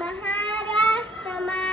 Namaharastama